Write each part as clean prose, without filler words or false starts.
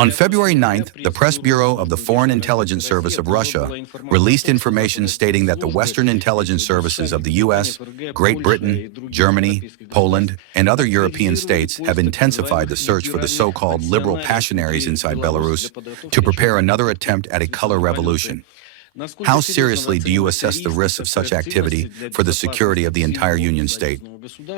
On February 9th, the Press Bureau of the Foreign Intelligence Service of Russia released information stating that the Western intelligence services of the U.S., Great Britain, Germany, Poland, and other European states have intensified the search for the so-called liberal passionaries inside Belarus to prepare another attempt at a color revolution. How seriously do you assess the risks of such activity for the security of the entire Union state?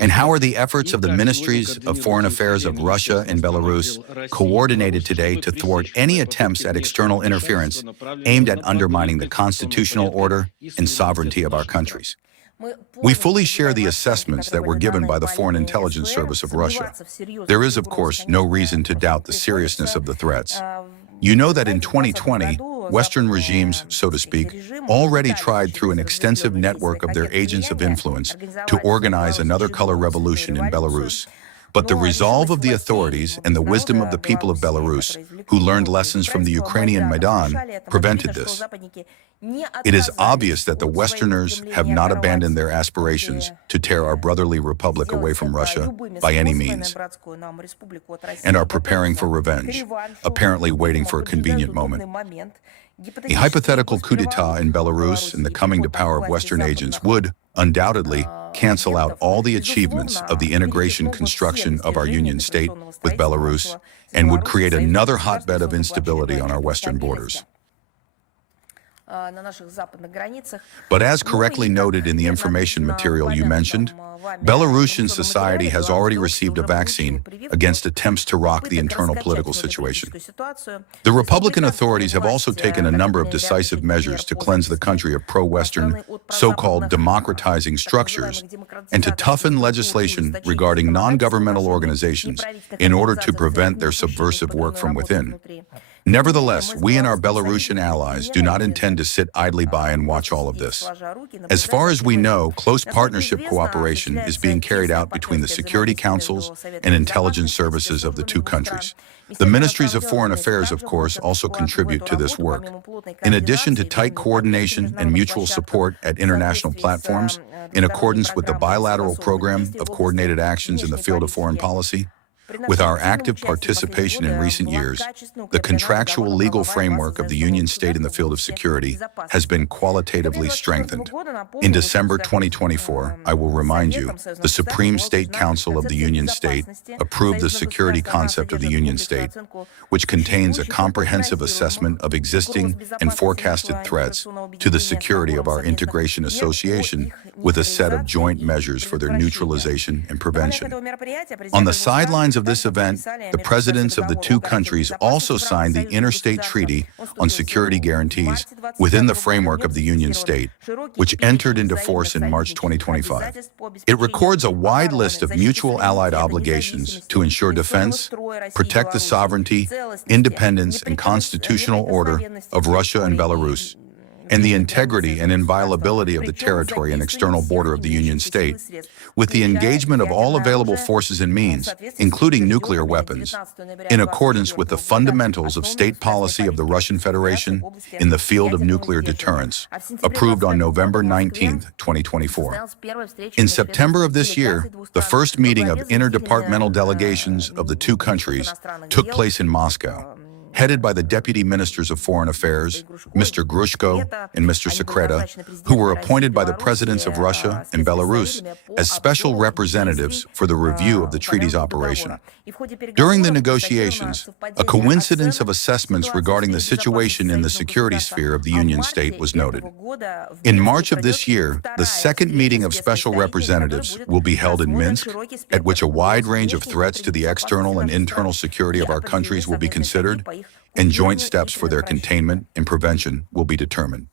And how are the efforts of the ministries of foreign affairs of Russia and Belarus coordinated today to thwart any attempts at external interference aimed at undermining the constitutional order and sovereignty of our countries? We fully share the assessments that were given by the Foreign Intelligence Service of Russia. There is, of course, no reason to doubt the seriousness of the threats. You know that in 2020, Western regimes, so to speak, already tried through an extensive network of their agents of influence to organize another color revolution in Belarus. But the resolve of the authorities and the wisdom of the people of Belarus, who learned lessons from the Ukrainian Maidan, prevented this. It is obvious that the Westerners have not abandoned their aspirations to tear our brotherly republic away from Russia by any means, and are preparing for revenge, apparently waiting for a convenient moment. A hypothetical coup d'etat in Belarus and the coming to power of Western agents would, undoubtedly, cancel out all the achievements of the integration construction of our Union state with Belarus and would create another hotbed of instability on our western borders. But as correctly noted in the information material you mentioned, Belarusian society has already received a vaccine against attempts to rock the internal political situation. The Republican authorities have also taken a number of decisive measures to cleanse the country of pro-Western, so-called democratizing structures, and to toughen legislation regarding non-governmental organizations in order to prevent their subversive work from within. Nevertheless, we and our Belarusian allies do not intend to sit idly by and watch all of this. As far as we know, close partnership cooperation is being carried out between the security councils and intelligence services of the two countries. The ministries of foreign affairs, of course, also contribute to this work. In addition to tight coordination and mutual support at international platforms, in accordance with the bilateral program of coordinated actions in the field of foreign policy, with our active participation in recent years, the contractual legal framework of the Union state in the field of security has been qualitatively strengthened. In December 2024, I will remind you, the Supreme State Council of the Union state approved the security concept of the Union state, which contains a comprehensive assessment of existing and forecasted threats to the security of our integration association with a set of joint measures for their neutralization and prevention. On the sidelines of this event, the presidents of the two countries also signed the Interstate Treaty on Security Guarantees within the framework of the Union state, which entered into force in March 2025. It records a wide list of mutual allied obligations to ensure defense, protect the sovereignty, independence, and constitutional order of Russia and Belarus, and the integrity and inviolability of the territory and external border of the Union state, with the engagement of all available forces and means, including nuclear weapons, in accordance with the fundamentals of state policy of the Russian Federation in the field of nuclear deterrence, approved on November 19, 2024. In September of this year, the first meeting of interdepartmental delegations of the two countries took place in Moscow, headed by the Deputy Ministers of Foreign Affairs, Mr. Grushko and Mr. Sekreta, who were appointed by the presidents of Russia and Belarus as special representatives for the review of the treaty's operation. During the negotiations, a coincidence of assessments regarding the situation in the security sphere of the Union state was noted. In March of this year, the second meeting of special representatives will be held in Minsk, at which a wide range of threats to the external and internal security of our countries will be considered, and joint steps for their containment and prevention will be determined.